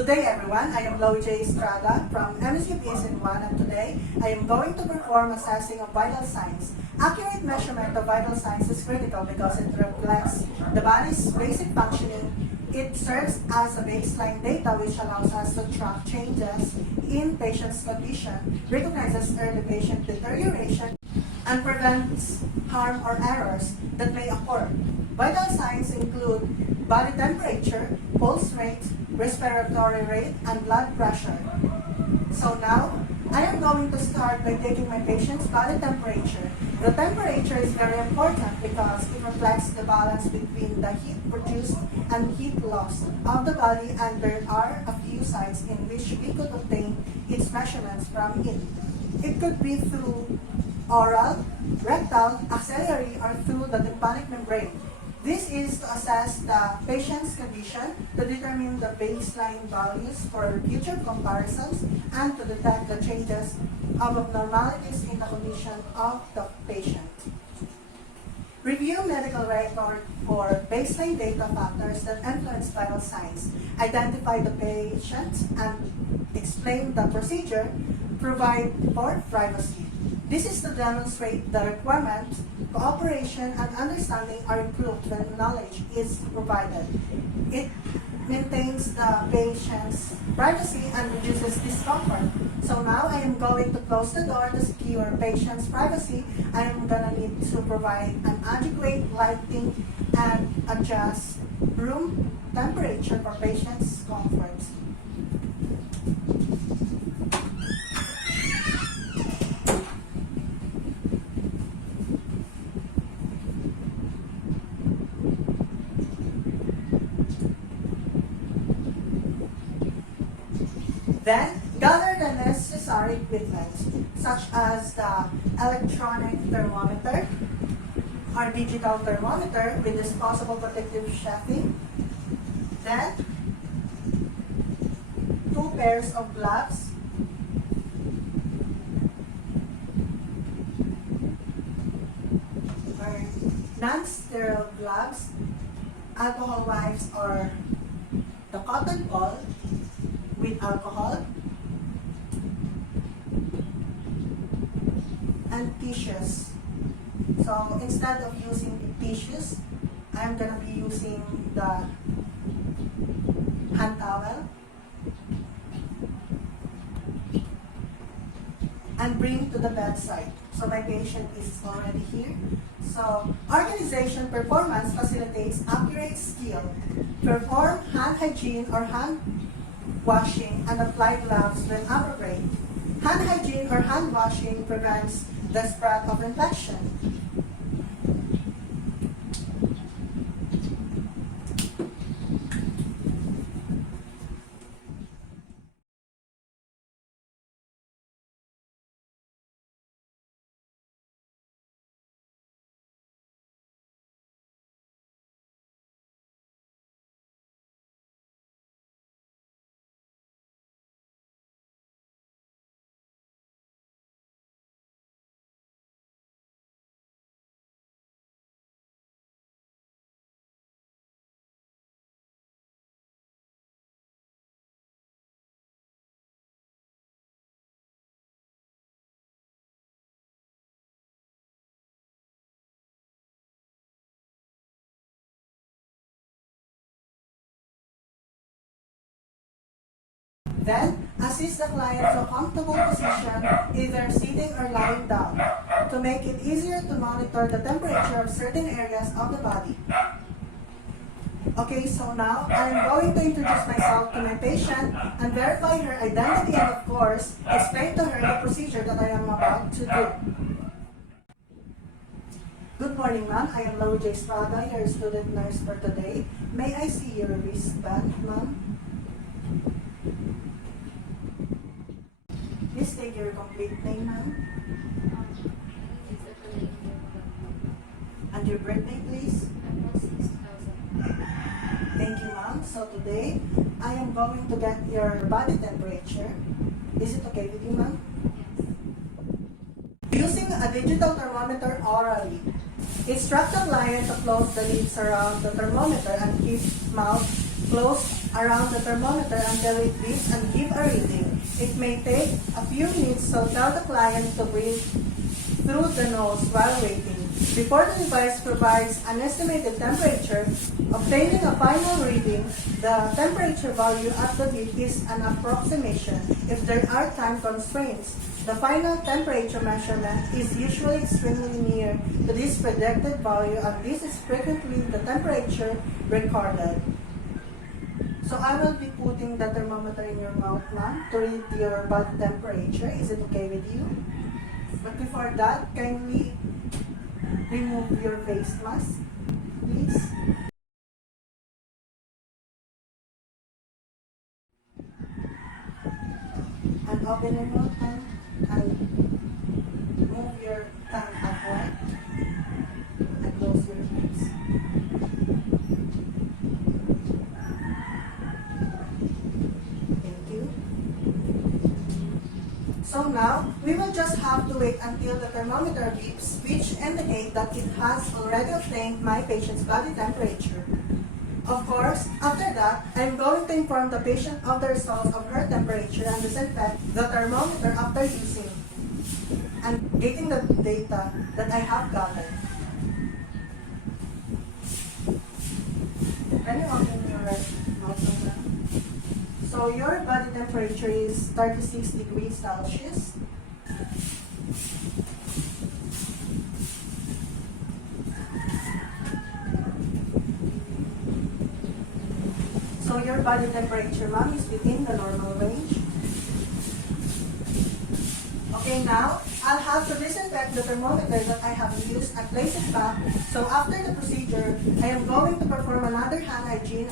Good day everyone, I am J. Estrada from MSU-PSN1 and today I am going to perform assessing of vital signs. Accurate measurement of vital signs is critical because it reflects the body's basic functioning. It serves as a baseline data which allows us to track changes in patient's condition, recognizes early patient deterioration, and prevents harm or errors that may occur. Vital signs include body temperature, pulse rate, respiratory rate, and blood pressure. So now, I am going to start by taking my patient's body temperature. The temperature is very important because it reflects the balance between the heat produced and heat lost of the body, and there are a few sites in which we could obtain its measurements from it. It could be through oral, rectal, axillary, or through the tympanic membrane. This is to assess the patient's condition, to determine the baseline values for future comparisons, and to detect the changes of abnormalities in the condition of the patient. Review medical record for baseline data factors that influence vital signs. Identify the patient and explain the procedure. Provide for privacy. This is to demonstrate the requirement, cooperation, and understanding are improved when knowledge is provided. It maintains the patient's privacy and reduces discomfort. So now I am going to close the door to secure patient's privacy. I am going to need to provide an adequate lighting and adjust room temperature for patient's comfort. Then, gather the necessary equipment, such as the electronic thermometer or digital thermometer with disposable protective sheathing. Then, 2 pairs of gloves. Or non-sterile gloves, alcohol wipes or the cotton ball with alcohol, and tissues. So instead of using tissues, I'm going to be using the hand towel and bring to the bedside. So my patient is already here. So organization performance facilitates accurate skill. Perform hand hygiene or hand washing and apply gloves when appropriate. Hand hygiene or hand washing prevents the spread of infection. Then, assist the client to a comfortable position, either sitting or lying down, to make it easier to monitor the temperature of certain areas of the body. Okay, so now I'm going to introduce myself to my patient and verify her identity and, of course, explain to her the procedure that I am about to do. Good morning, ma'am. I am J. Estrada, your student nurse for today. May I see your wristband, ma'am? Please state your complete name, ma'am. And your birthday, please. Thank you, ma'am. So today, I am going to get your body temperature. Is it okay with you, ma'am? Yes. Using a digital thermometer orally, instruct the client to close the lids around the thermometer and keep mouth closed around the thermometer until it beeps and give a reading. It may take a few minutes, so tell the client to breathe through the nose while waiting. Before the device provides an estimated temperature, obtaining a final reading, the temperature value at the beep is an approximation. If there are time constraints, the final temperature measurement is usually extremely near to this predicted value, and this is frequently the temperature recorded. So I will be putting the thermometer in your mouth, ma'am, to read your body temperature. Is it okay with you? But before that, kindly remove your face mask, please. And open your mouth and move your tongue upward and close your lips. Thank you. So now, we will just have to wait until the thermometer beeps, which indicate that it has already obtained my patient's body temperature. Of course, after that, I am going to inform the patient of the results of her temperature and disinfect the thermometer after using and getting the data that I have gathered. Can you open your mouth now? So your body temperature is 36 degrees Celsius. So your body temperature, ma'am, is within the normal range. Okay, now, I'll have to disinfect the thermometer that I have used and place it back. So after the procedure, I am going to perform another hand hygiene.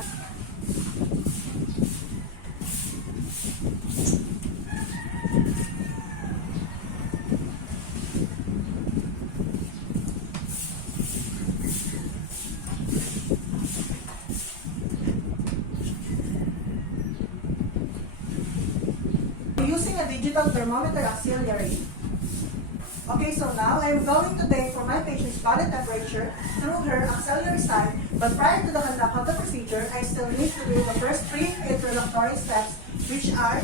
Using a digital thermometer Axillary. Okay, so now I am going to take for my patient's body temperature through her axillary side, but prior to the conduct of the procedure, I still need to do the first three introductory steps, which are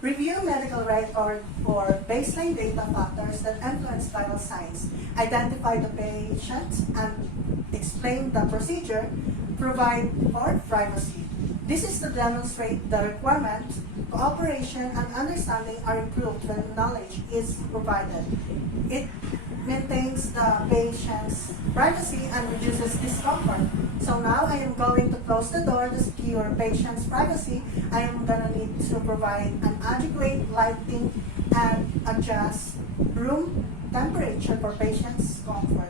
review medical record for baseline data factors that influence vital signs, identify the patient and explain the procedure, provide for privacy. This is to demonstrate the requirement, cooperation, and understanding are improved when knowledge is provided. It maintains the patient's privacy and reduces discomfort. So now I am going to close the door to secure patient's privacy. I am going to need to provide an adequate lighting and adjust room temperature for patient's comfort.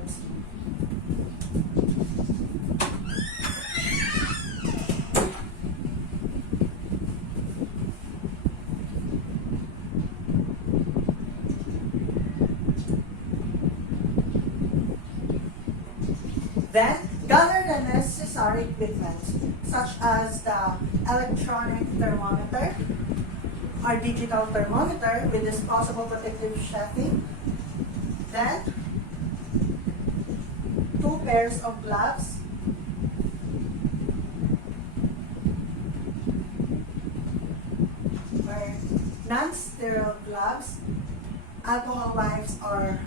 Then, gather the necessary equipment, such as the electronic thermometer, our digital thermometer with disposable protective sheathing, then 2 pairs of gloves, or non-sterile gloves, alcohol wipes or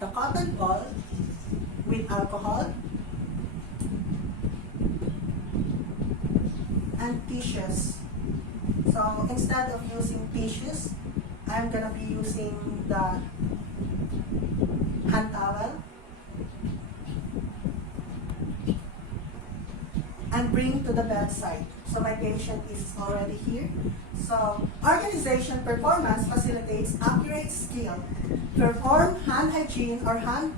the cotton ball with alcohol, and tissues. So instead of using tissues, I'm gonna be using the hand towel and bring to the bedside. So my patient is already here. So organization performance facilitates accurate skill. Perform hand hygiene or hand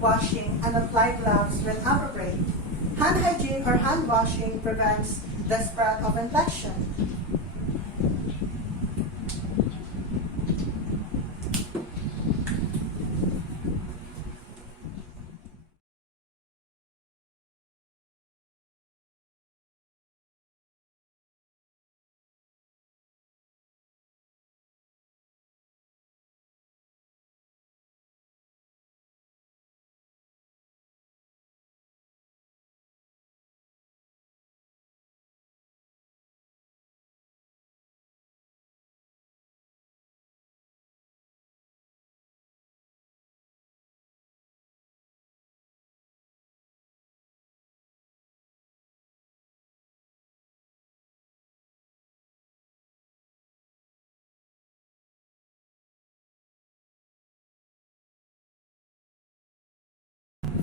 washing and apply gloves when appropriate. Hand hygiene or hand washing prevents the spread of infection.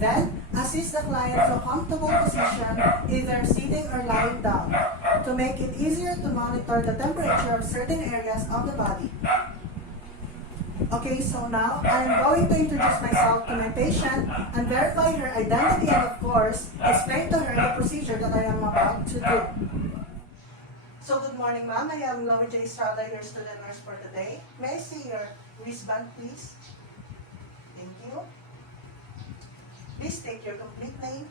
Then, assist the client to a comfortable position, either sitting or lying down, to make it easier to monitor the temperature of certain areas of the body. Okay, so now I'm going to introduce myself to my patient and verify her identity and, of course, explain to her the procedure that I am about to do. So good morning, ma'am. I am Lowy J. Estrada, your student nurse for today. May I see your wristband, please? Thank you. Please state your complete name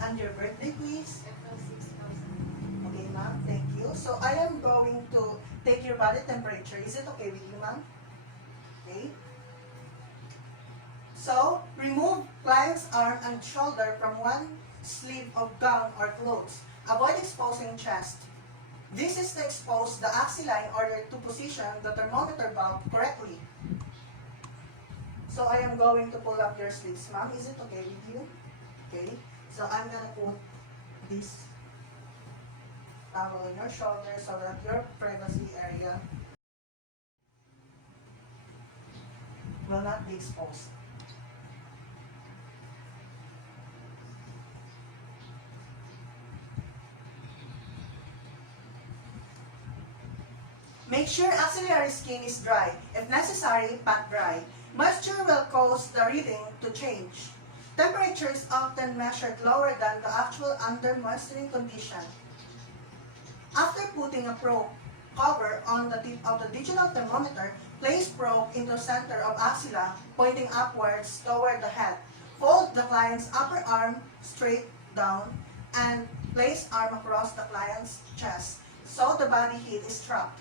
and your birthday, please. Okay, ma'am. Thank you. So I am going to take your body temperature. Is it okay with you, ma'am? Okay. So, remove client's arm and shoulder from one sleeve of gown or clothes. Avoid exposing chest. This is to expose the axillary in order to position the thermometer bulb correctly. So I am going to pull up your sleeves, ma'am. Is it okay with you? Okay. So I'm gonna put this towel on your shoulder so that your privacy area will not be exposed. Make sure axillary skin is dry. If necessary, pat dry. Moisture will cause the reading to change. Temperature is often measured lower than the actual under moisturizing condition. After putting a probe cover on the tip of the digital thermometer, place probe into center of axilla, pointing upwards toward the head. Fold the client's upper arm straight down and place arm across the client's chest so the body heat is trapped.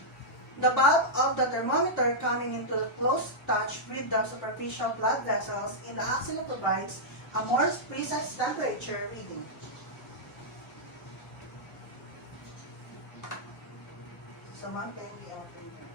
The bulb of the thermometer coming into close touch with the superficial blood vessels in the axilla provides a more precise temperature reading. So, ma'am, kindly open here.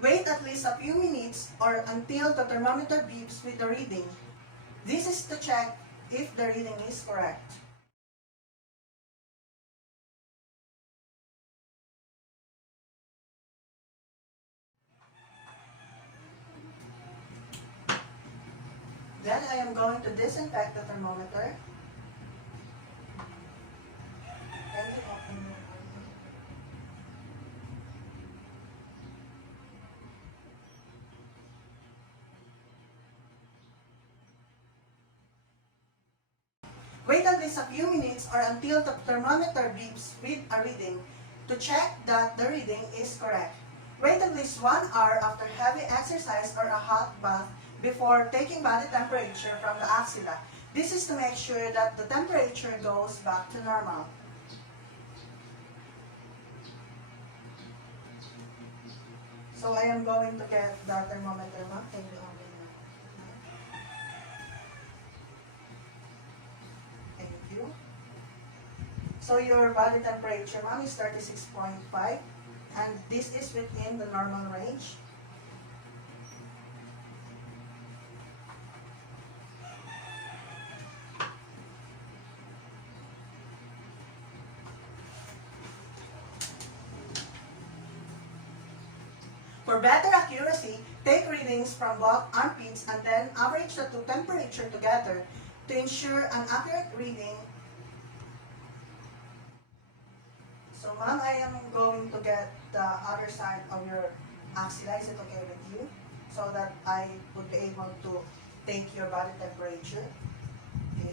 Wait at least a few minutes or until the thermometer beeps with the reading. This is to check if the reading is correct. Then I am going to disinfect the thermometer. Kindly open your eyes. Wait at least a few minutes or until the thermometer beeps with a reading to check that the reading is correct. Wait at least 1 hour after heavy exercise or a hot bath before taking body temperature from the axilla. This is to make sure that the temperature goes back to normal. So I am going to get the thermometer, ma'am. Can you open it? Thank you. So your body temperature, ma'am, is 36.5, and this is within the normal range. For better accuracy, take readings from both armpits and then average the two temperatures together to ensure an accurate reading. So, ma'am, I am going to get the other side of your axilla. Is it okay with you? So that I would be able to take your body temperature. Okay.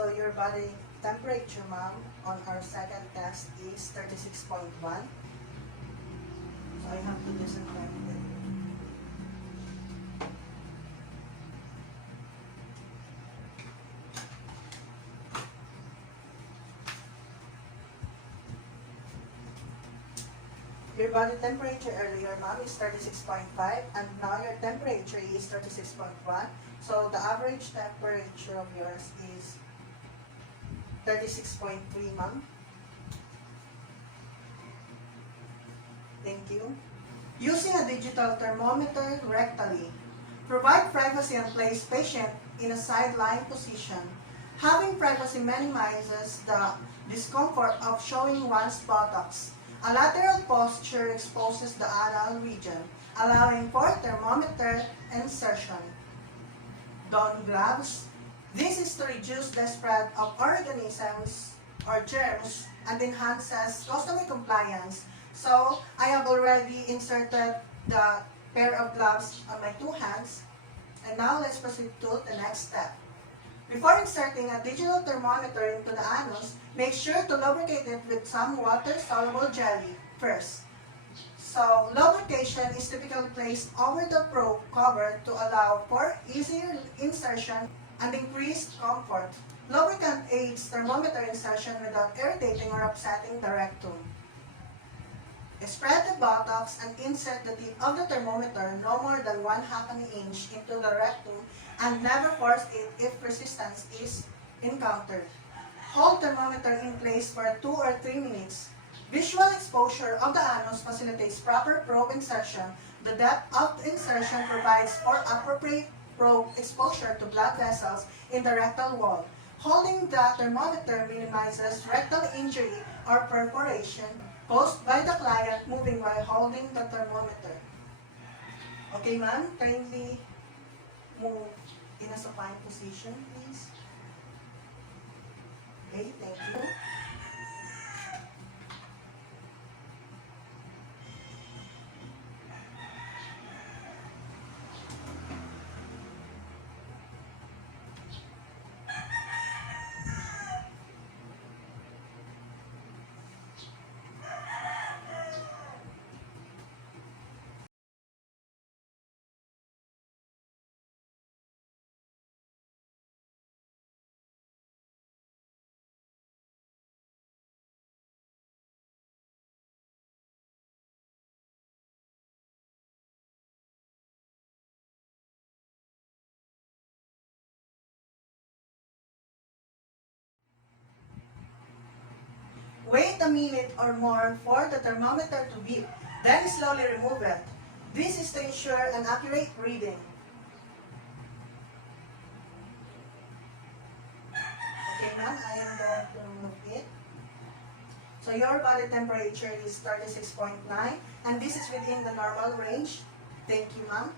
So your body temperature, ma'am, on our second test is 36.1. So I have to disinfect it. Your body temperature earlier, ma'am, is 36.5, and now your temperature is 36.1. So the average temperature of yours is 36.3, ma'am. Thank you. Using a digital thermometer rectally. Provide privacy and place patient in a sideline position. Having privacy minimizes the discomfort of showing one's buttocks. A lateral posture exposes the anal region, allowing for thermometer insertion. Don gloves. This is to reduce the spread of organisms or germs and enhances customer compliance. So, I have already inserted the pair of gloves on my two hands. And now let's proceed to the next step. Before inserting a digital thermometer into the anus, make sure to lubricate it with some water-soluble jelly first. So, lubrication is typically placed over the probe cover to allow for easier insertion and increased comfort. Lubricant aids thermometer insertion without irritating or upsetting the rectum. Spread the buttocks and insert the tip of the thermometer no more than 1/2 inch into the rectum and never force it if resistance is encountered. Hold thermometer in place for 2 or 3 minutes. Visual exposure of the anus facilitates proper probe insertion. The depth of the insertion provides for appropriate probe exposure to blood vessels in the rectal wall. Holding the thermometer minimizes rectal injury or perforation caused by the client moving while holding the thermometer. Okay, ma'am, kindly move in a supine position, please. Okay, thank you. Wait a minute or more for the thermometer to beep, then slowly remove it. This is to ensure an accurate reading. Okay, ma'am, I am going to remove it. So your body temperature is 36.9, and this is within the normal range. Thank you, ma'am.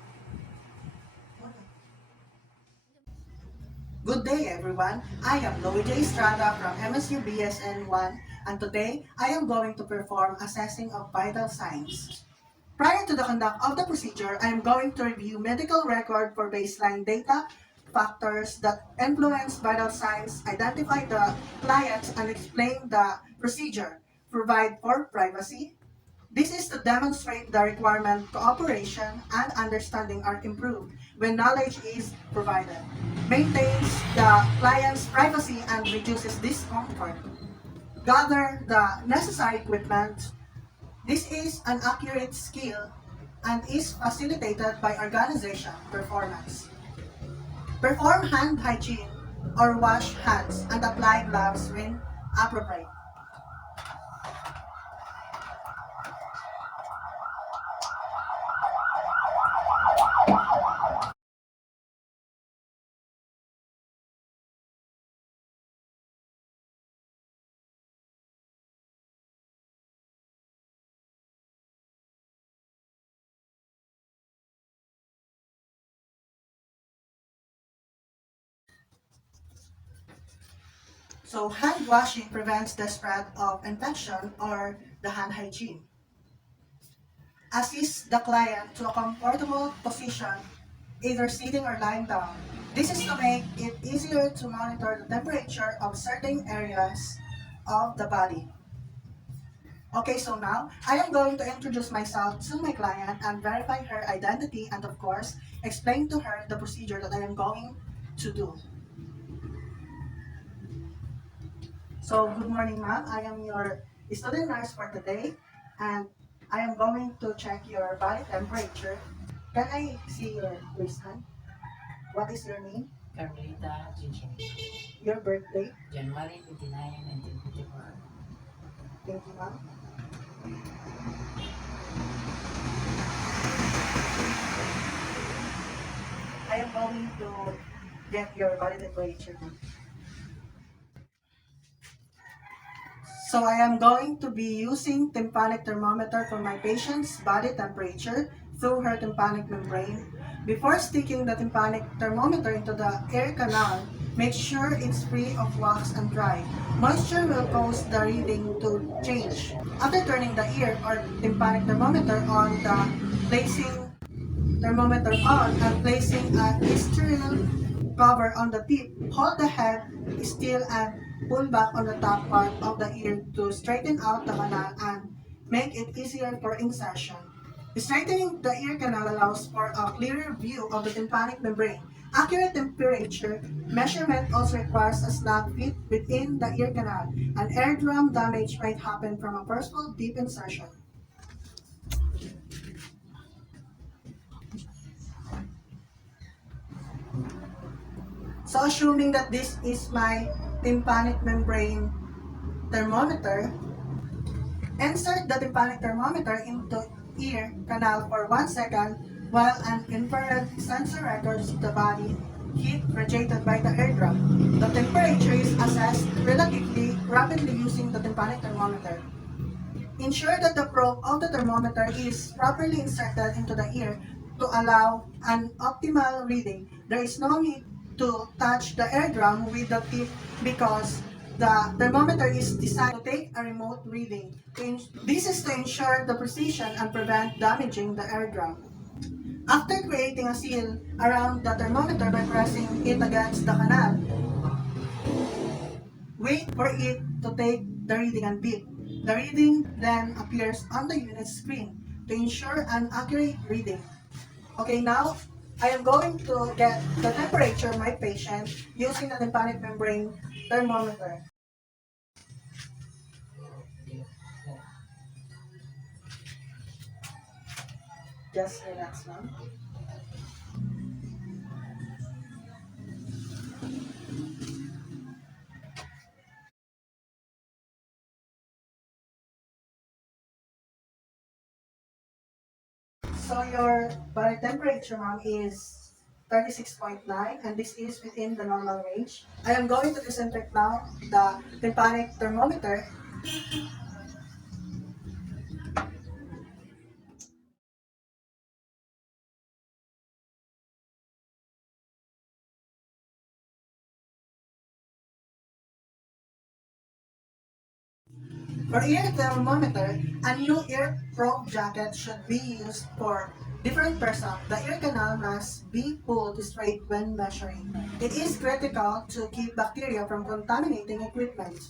Good day, everyone. I am Louie J. Estrada from MSU BSN 1, and today I am going to perform assessing of vital signs. Prior to the conduct of the procedure, I am going to review medical record for baseline data, factors that influence vital signs, identify the clients, and explain the procedure, provide for privacy. This is to demonstrate the requirement cooperation and understanding are improved when knowledge is provided, maintains the client's privacy and reduces discomfort, gather the necessary equipment. This is an accurate skill and is facilitated by organization performance. Perform hand hygiene or wash hands and apply gloves when appropriate. So hand washing prevents the spread of infection or the hand hygiene. Assist the client to a comfortable position either sitting or lying down. This is to make it easier to monitor the temperature of certain areas of the body. Okay, so now I am going to introduce myself to my client and verify her identity and of course explain to her the procedure that I am going to do. So good morning ma'am, I am your student nurse for today and I am going to check your body temperature. Can I see your wristband? What is your name? Carmelita Jinchen. Your birthday? January 29, 1954. Thank you ma'am. I am going to get your body temperature now. So I am going to be using tympanic thermometer for my patient's body temperature through her tympanic membrane. Before sticking the tympanic thermometer into the ear canal, make sure it's free of wax and dry. Moisture will cause the reading to change. After turning the ear or tympanic thermometer on, and placing a sterile cover on the tip, hold the head still and pull back on the top part of the ear to straighten out the canal and make it easier for insertion. Straightening the ear canal allows for a clearer view of the tympanic membrane. Accurate temperature measurement also requires a snug fit within the ear canal. An eardrum damage might happen from a forceful deep insertion. So assuming that this is my tympanic membrane thermometer, insert the tympanic thermometer into ear canal for 1 second while an infrared sensor records the body heat radiated by the eardrum. The temperature is assessed relatively rapidly using the tympanic thermometer. Ensure that the probe of the thermometer is properly inserted into the ear to allow an optimal reading. There is no need to touch the eardrum with the tip because the thermometer is designed to take a remote reading. This is to ensure the precision and prevent damaging the eardrum. After creating a seal around the thermometer by pressing it against the canal, wait for it to take the reading and beep. The reading then appears on the unit screen to ensure an accurate reading. Okay, now I am going to get the temperature of my patient using the tympanic membrane thermometer. Just relax now. So your body temperature, ma'am, is 36.9 and this is within the normal range. I am going to disinfect now the tympanic thermometer. For ear thermometer, a new ear probe jacket should be used for different person. The ear canal must be pulled straight when measuring. It is critical to keep bacteria from contaminating equipment.